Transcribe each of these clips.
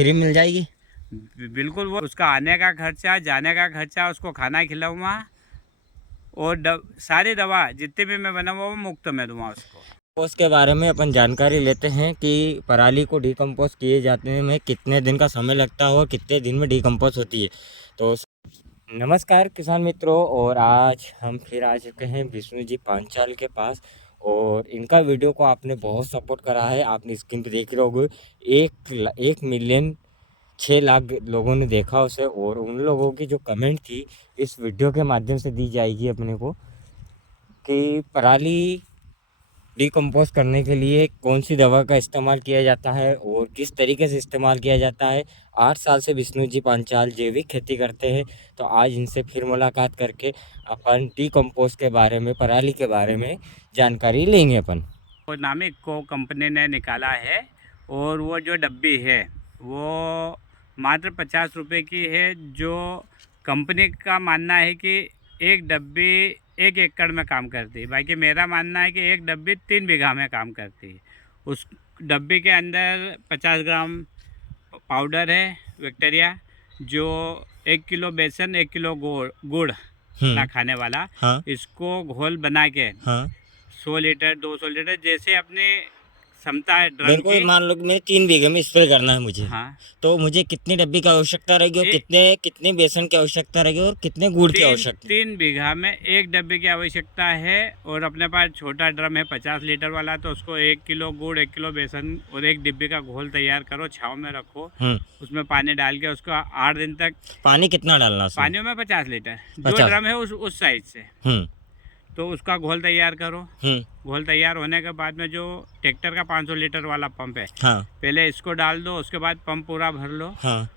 Free मिल जाएगी? बिल्कुल, वो उसका आने का खर्चा, जाने का खर्चा, उसको खाना खिलाऊंगा और सारी दवा जितनी भी मैं बनाऊंगा वो मुफ्त में दूंगा उसको। कंपोस्ट के बारे में अपन जानकारी लेते हैं कि पराली को डिकम्पोज किए जाने में कितने दिन का समय लगता है और कितने दिन में डिकम्पोज होती है। तो नमस्कार किसान मित्रों, और आज हम फिर आ चुके हैं विष्णु जी पांचाल के पास। और इनका वीडियो को आपने बहुत सपोर्ट करा है, आपने स्क्रीन पे देख रहे होगे। 1,06,00,000 लोगों ने देखा उसे, और उन लोगों की जो कमेंट थी इस वीडियो के माध्यम से दी जाएगी अपने को कि पराली डिकम्पोज करने के लिए कौन सी दवा का इस्तेमाल किया जाता है और किस तरीके से इस्तेमाल किया जाता है। 8 साल से विष्णु जी पांचाल जैविक खेती करते हैं, तो आज इनसे फिर मुलाकात करके अपन डिकम्पोज के बारे में, पराली के बारे में जानकारी लेंगे अपन। वो नामिक को कंपनी ने निकाला है और वो जो डब्बी है वो मात्र 50 रुपये की है। जो कंपनी का मानना है कि एक डब्बी 1 एकड़ में काम करती है, बाकी मेरा मानना है कि एक डब्बी 3 बीघा में काम करती है। उस डब्बी के अंदर 50 ग्राम पाउडर है बैक्टीरिया, जो 1 किलो बेसन 1 किलो गुड़ ना खाने वाला, हाँ। इसको घोल बना के हाँ। 100 लीटर 200 लीटर जैसे अपनी क्षमता है ड्रम मेरे को की। मान लो कि मेरे 3 बीघे में स्प्रे करना है मुझे, हाँ, तो मुझे कितनी डब्बी की आवश्यकता रहेगी और कितने कितने बेसन की आवश्यकता रहेगी और कितने गुड़ की आवश्यकता? 3 बीघा में 1 डब्बे की आवश्यकता है। और अपने पास छोटा ड्रम है 50 लीटर वाला, तो उसको 1 किलो गुड़ 1 किलो बेसन और 1 डिब्बे का घोल तैयार करो, छाँव में रखो, उसमें पानी डाल के उसको 8 दिन तक। पानी कितना डालना उसमें? पानी में 50 लीटर, जो 50? ड्रम है उस साइज से। तो उसका घोल तैयार करो। घोल तैयार होने के बाद में जो ट्रैक्टर का 500 लीटर वाला पंप है, हाँ। पहले इसको डाल दो, उसके बाद पंप पूरा भर लो। हाँ।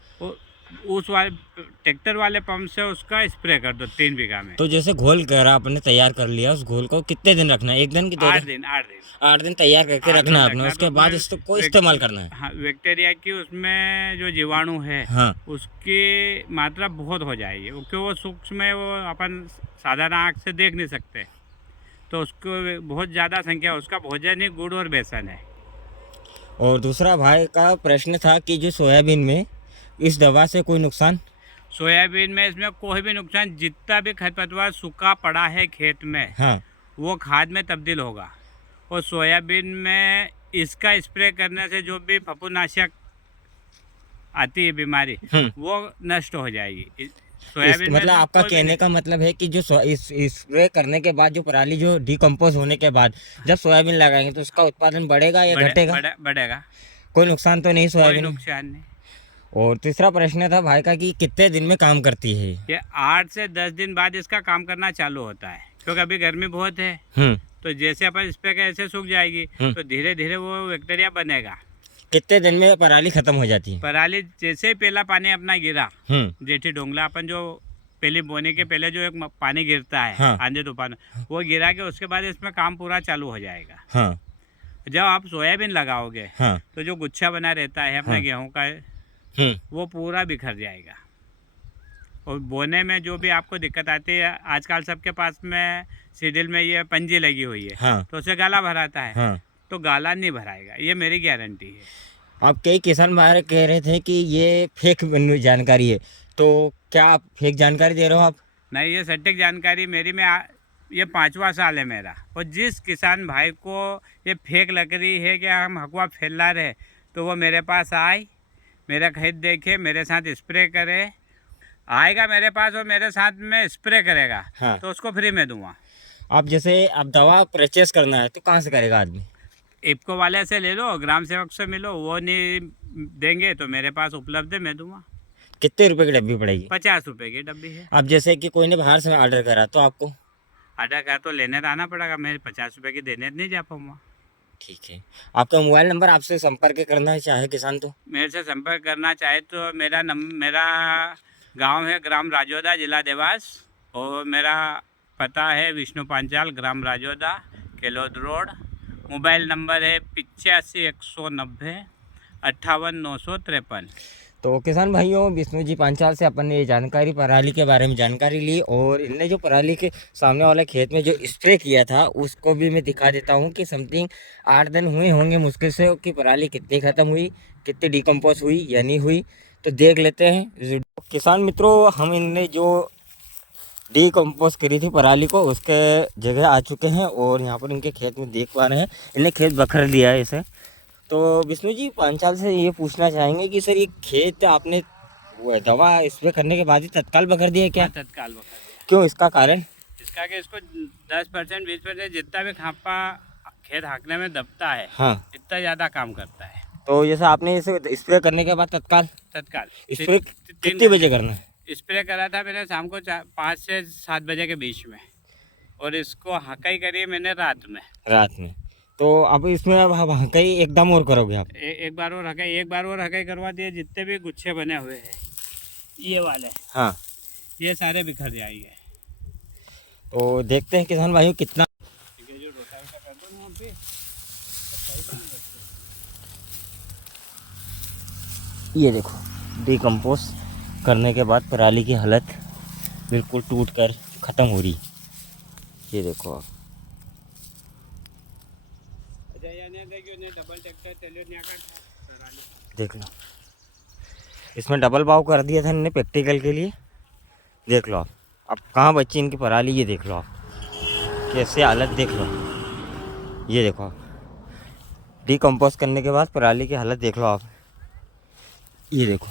उस वाले ट्रैक्टर वाले पंप से उसका स्प्रे कर दो 3 बीघा में। तो जैसे घोल कर आपने तैयार कर लिया, उस घोल को कितने दिन रखना है? 1 दिन की 2 दिन? 8 दिन 8 दिन 8 दिन तैयार करके रखना है आपने, उसके तो बाद इसको इस्तेमाल करना है। हाँ, बैक्टीरिया की उसमें जो जीवाणु है, हाँ। उसकी मात्रा बहुत हो जाएगी, क्योंकि वो सूक्ष्म है, वो अपन साधारण आँख से देख नहीं सकते। तो उसको बहुत ज़्यादा संख्या, उसका भोजन ही गुड़ और बेसन है। और दूसरा भाई का प्रश्न था कि जो सोयाबीन में इस दवा से कोई नुकसान? सोयाबीन में इसमें कोई भी नुकसान, जितना भी खरपतवार सूखा पड़ा है खेत में, हाँ। वो खाद में तब्दील होगा। और सोयाबीन में इसका स्प्रे करने से जो भी फफूंदनाशक आती है बीमारी, वो नष्ट हो जाएगी। सोयाबीन मतलब आपका कहने का मतलब है कि जो स्प्रे करने के बाद जो पराली जो डिकम्पोज होने के बाद जब सोयाबीन लगाएंगे तो उसका उत्पादन बढ़ेगा या घटेगा? बढ़ेगा। कोई नुकसान तो नहीं सोयाबीन में? नुकसान नहीं। और तीसरा प्रश्न था भाई का कि कितने दिन में काम करती है ये? 8 से 10 दिन बाद इसका काम करना चालू होता है, क्योंकि अभी गर्मी बहुत है। तो जैसे अपन स्प्रे ऐसे सूख जाएगी, तो धीरे धीरे वो बैक्टीरिया बनेगा। कितने दिन में पराली खत्म हो जाती है? पराली जैसे ही पहला पानी अपना गिरा, जेठी डोंगला, अपन जो पहले बोने के पहले जो एक पानी गिरता है, हाँ। आंधी तूफान, वो गिरा के उसके बाद इसमें काम पूरा चालू हो जाएगा। हाँ। जब आप सोयाबीन लगाओगे, हाँ। तो जो गुच्छा बना रहता है अपने गेहूं का, वो पूरा बिखर जाएगा। और बोने में जो भी आपको दिक्कत आती है, आजकल सबके पास में सीडिल में ये पंजी लगी हुई है। हाँ। तो उसे गाला भराता है। हाँ। तो गाला नहीं भराएगा, ये मेरी गारंटी है। आप कई किसान भाई कह रहे थे कि ये फेक जानकारी है, तो क्या आप फेक जानकारी दे रहे हो आप? नहीं, ये सटीक जानकारी मेरी में ये 5वां साल है मेरा। और जिस किसान भाई को ये फेक लग रही है कि हम अफवाह फैला रहे, तो वो मेरे पास आए, मेरा खेत देखे, मेरे साथ स्प्रे करे, आएगा मेरे पास और मेरे साथ में स्प्रे करेगा। हाँ। तो उसको फ्री में दूंगा। आप जैसे अब दवा परचेस करना है तो कहाँ से करेगा आदमी? इफको वाले से ले लो, ग्राम सेवक से मिलो, वो नहीं देंगे तो मेरे पास उपलब्ध है, मैं दूंगा। कितने रुपए की डब्बी पड़ेगी? 50 रुपये की डब्बी है। अब जैसे कि कोई ने बाहर से ऑर्डर करा तो आपको ऑर्डर करा तो लेने आना पड़ेगा, मैं 50 रुपये की देने नहीं जा पाऊँगा। ठीक है। आपका मोबाइल नंबर, आपसे संपर्क करना चाहे किसान तो? मेरे से संपर्क करना चाहे तो मेरा गांव है ग्राम राजोदा, जिला देवास, और मेरा पता है विष्णु पांचाल, ग्राम राजोदा, केलोद रोड। मोबाइल नंबर है 85 190 58 953। तो किसान भाइयों, विष्णु जी पांचाल से अपन ने ये जानकारी पराली के बारे में जानकारी ली, और इनने जो पराली के सामने वाले खेत में जो स्प्रे किया था उसको भी मैं दिखा देता हूँ कि समथिंग 8 दिन हुए होंगे मुश्किल से कि पराली कितनी ख़त्म हुई, कितनी डिकम्पोज हुई या नहीं हुई। तो देख लेते हैं किसान मित्रों, हम इनने जो डिकम्पोज करी थी पराली को उसके जगह आ चुके हैं, और यहाँ पर इनके खेत में देख पा रहे हैं इनने खेत बखर दिया है इसे। तो विष्णु जी पांचाल से ये पूछना चाहेंगे कि सर ये खेत आपने वो दवा स्प्रे करने के बाद ही तत्काल बखर दिया क्या? तत्काल बखर दिया। क्यों, इसका कारण? इसका कि इसको 10% 20% जितना भी खापा खेत हाँकने में दबता है, हाँ, इतना ज़्यादा काम करता है। तो जैसे आपने इसे स्प्रे करने के बाद तत्काल स्प्रे कितने बजे करना है? स्प्रे करा था मैंने शाम को 5 से 7 बजे के बीच में, और इसको हकाई करी मैंने रात में। तो अब इसमें अब हकाई एकदम और करोगे आप? एक बार और हकाई करवा दिए। जितने भी गुच्छे बने हुए हैं ये वाले, हाँ, ये सारे बिखर जाएंगे। तो देखते हैं किसान भाइयों कितना। जो रोटावेटर कर दो यहाँ पे, ये देखो डिकम्पोज करने के बाद पराली की हालत बिल्कुल टूट कर ख़त्म हो रही। ये देखो आप, देख लो, इसमें डबल बाव कर दिया था इन्होंने प्रैक्टिकल के लिए। देख लो आप, अब कहाँ बची इनकी पराली, ये देख लो आप कैसे हालत देख लो। ये देखो आप, डिकम्पोज करने के बाद पराली की हालत देख लो आप, ये देखो।